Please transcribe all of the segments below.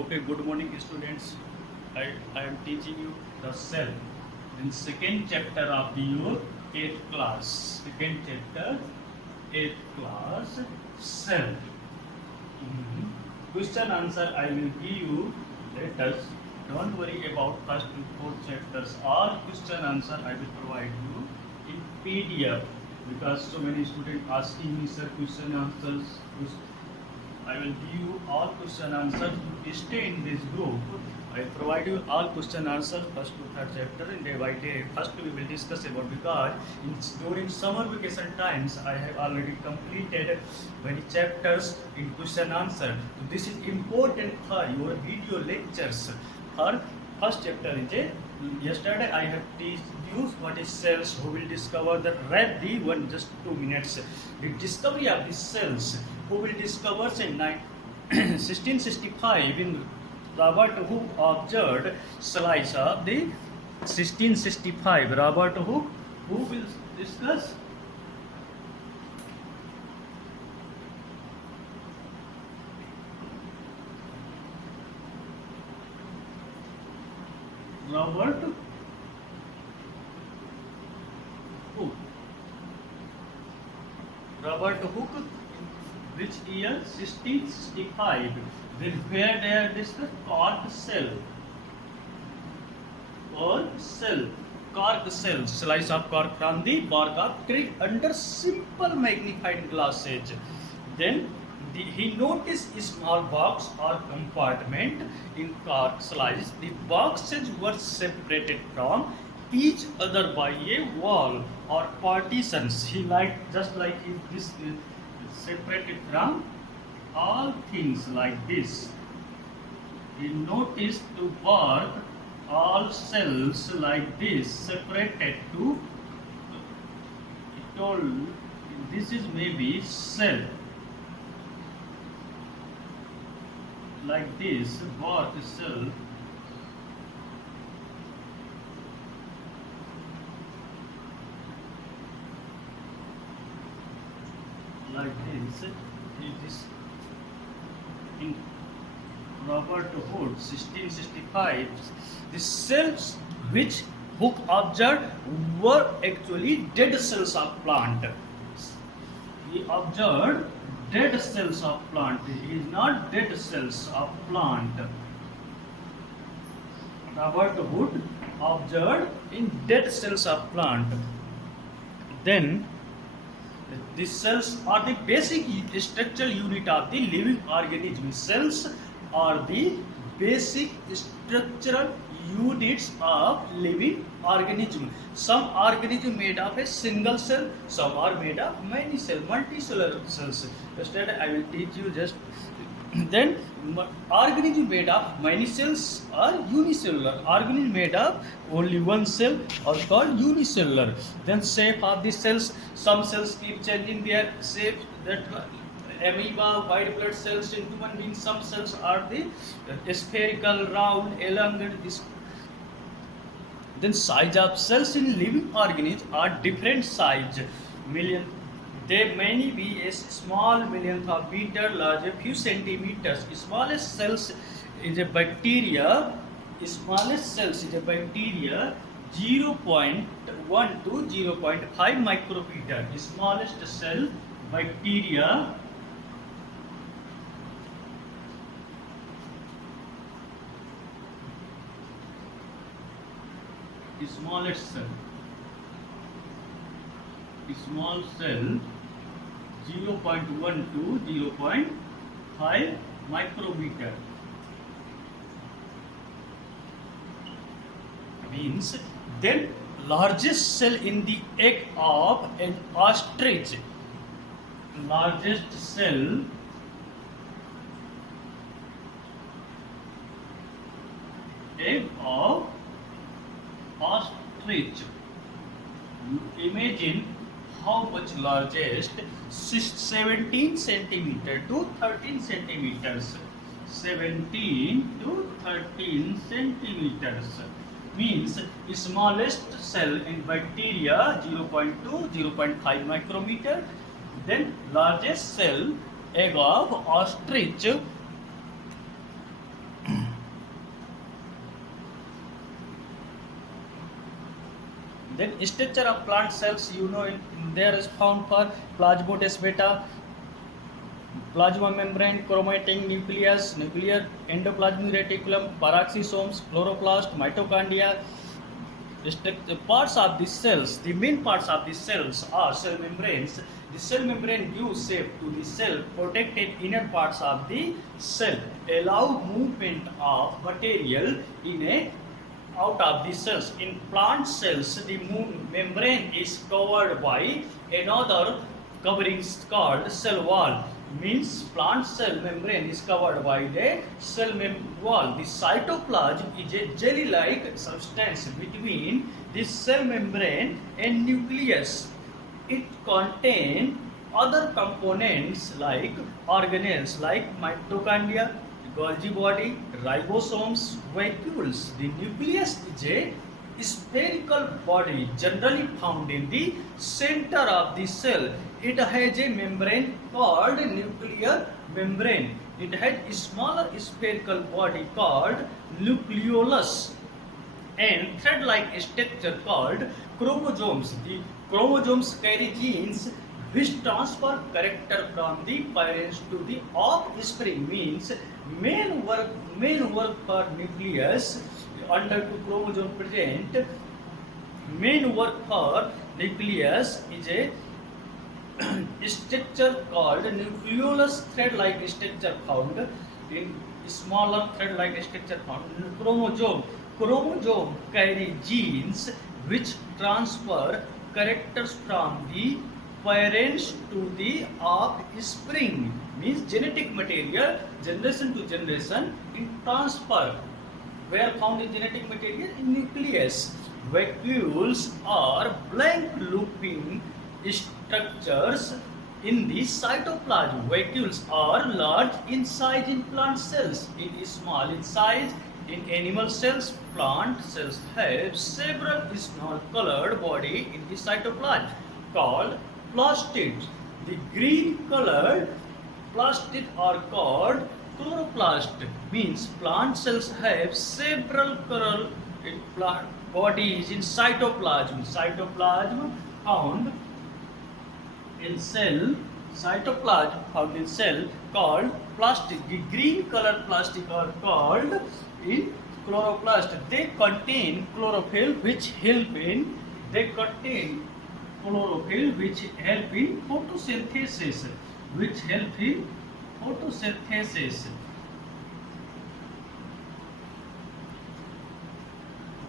Okay, good morning, students. I am teaching you the cell in second chapter of the your 8th class. Second chapter, 8th class, cell. Question answer I will give you. Let us. Don't worry about first to fourth chapters. All question answer I will provide you in PDF because so many students asking me sir question answers. I will give you all question answers. You stay in this group. I provide you all question answers first to third chapter and day by day. First we will discuss about because during summer vacation times I have already completed many chapters in question answer. So this is important for your video lectures. For first chapter is yesterday I have teach you what is cells. Who will discover the read the one just 2 minutes. The discovery of the cells. Who will discover in 1665 in Robert Hooke observed slice of the 1665. Robert Hooke, who will discuss? Robert Hooke. Robert Hooke, which year? 1665. Then where they are discussed? Cork cell. Or cell. Cork cell. Slice of cork from the bark of tree under simple magnified glasses. Then he noticed a small box or compartment in cork slice. The boxes were separated from each other by a wall or partitions. He just like this is separated from all things like this. He noticed to work all cells like this separated to. He told this is maybe cell like this. What cell like this. It is in Robert Hooke 1665. The cells which Hooke observed were actually dead cells of plant. He observed dead cells of plant. It is not dead cells of plant. Robert Hooke observed in dead cells of plant. Then these cells are the basic structural unit of the living organism. Cells are the basic structural units of living organism. Some organism made of a single cell, some are made of many cells, multicellular cells. Yesterday I will teach you just then organism made of many cells are unicellular. Organism made of only one cell are called unicellular. Then shape of the cells. Some cells keep changing their shape. That amoeba, white blood cells in human beings. Some cells are the spherical, round, elongated. Then size of cells in living organisms are different size. They may be a small millionth of meter, large a few centimeters. Smallest cells is a bacteria. Smallest cells is a bacteria 0.1 to 0.5 micrometer. Smallest cell bacteria smallest cell. Small cell 0.1 to 0.5 micrometer. Means then largest cell in the egg of an ostrich. Largest cell egg of ostrich. Imagine how much largest 17 centimeter to 13 centimeters. 17 to 13 centimeters means smallest cell in bacteria 0.2 0.5 micrometer. Then largest cell egg of ostrich Then structure of plant cells, you know, there is found for plasmodesmata, plasma membrane, chromatin nucleus, nuclear endoplasmic reticulum, peroxisomes, chloroplast, mitochondria. The parts of the cells, the main parts of the cells are cell membranes. The cell membrane gives shape to the cell, protected inner parts of the cell, allow movement of material in a out of the cells. In plant cells, the membrane is covered by another covering called cell wall. Means plant cell membrane is covered by the cell wall. The cytoplasm is a jelly-like substance between the cell membrane and nucleus. It contains other components like organelles like mitochondria, Golgi body, ribosomes, vacuoles. The nucleus is a spherical body generally found in the center of the cell. It has a membrane called nuclear membrane. It has a smaller spherical body called nucleolus and thread-like structure called chromosomes. The chromosomes carry genes which transfer character from the parents to the offspring. Means main work for nucleus under two chromosome present. Main work for nucleus is a structure called nucleolus, thread-like structure found in smaller thread-like structure found in chromosome. Chromosome carry genes which transfer characters from the parents to the offspring. Means genetic material generation to generation in transfer. Where found in genetic material? In nucleus. Vacuoles are blank looping structures in the cytoplasm. Vacuoles are large in size in plant cells, it is small in size in animal cells. Plant cells have several small colored body in the cytoplasm called plastids. The green colored plastids are called chloroplast. Means plant cells have several colored plant bodies in cytoplasm. Cytoplasm found in cell, cytoplasm found in cell called plastic. The green colored plastic are called in chloroplast. They contain chlorophyll which help in photosynthesis.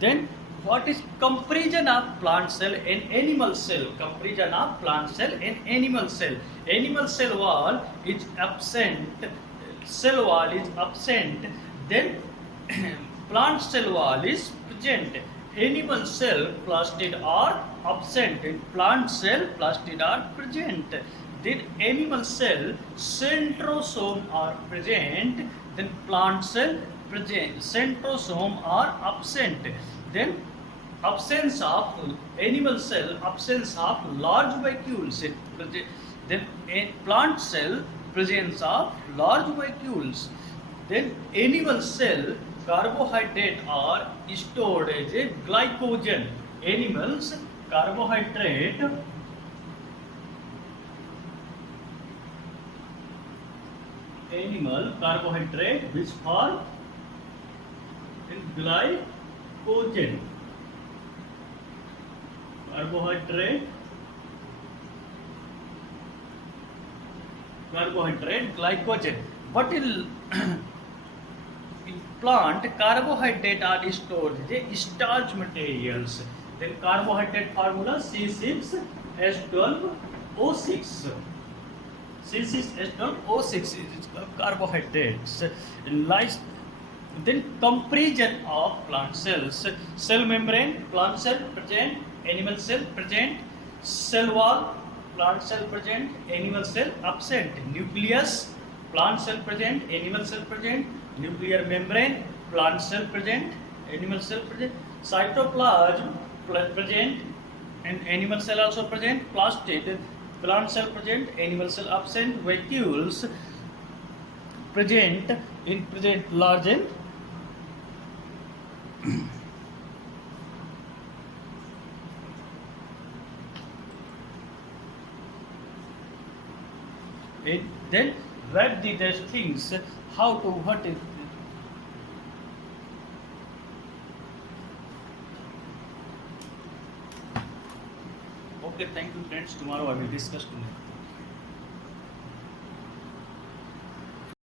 Then what is comparison of plant cell and animal cell? Comparison of plant cell and animal cell. Animal cell wall is absent. Cell wall is absent. Then plant cell wall is present. Animal cell plastid are absent. In plant cell plastid are present. Then animal cell centrosome are present. Then plant cell present. Centrosome are absent. Then absence of animal cell, absence of large vacuoles. Then plant cell presence of large vacuoles. Then animal cell carbohydrate are stored as a glycogen. Animals carbohydrate which form in glycogen. Carbohydrate glycogen. But in plant, carbohydrate are stored as starch materials. Then carbohydrate formula C6H12O6. C6H12O6 is carbohydrates. Then comparison of plant cells. Cell membrane, plant cell present, animal cell present. Cell wall, plant cell present, animal cell absent. Nucleus, plant cell present, animal cell present. Nuclear membrane, plant cell present, animal cell present. Cytoplasm present and animal cell also present. Plastid, plant cell present, animal cell absent. Vacuoles present large and Then write the things how to what is. Okay, thank you friends. Tomorrow I will discuss to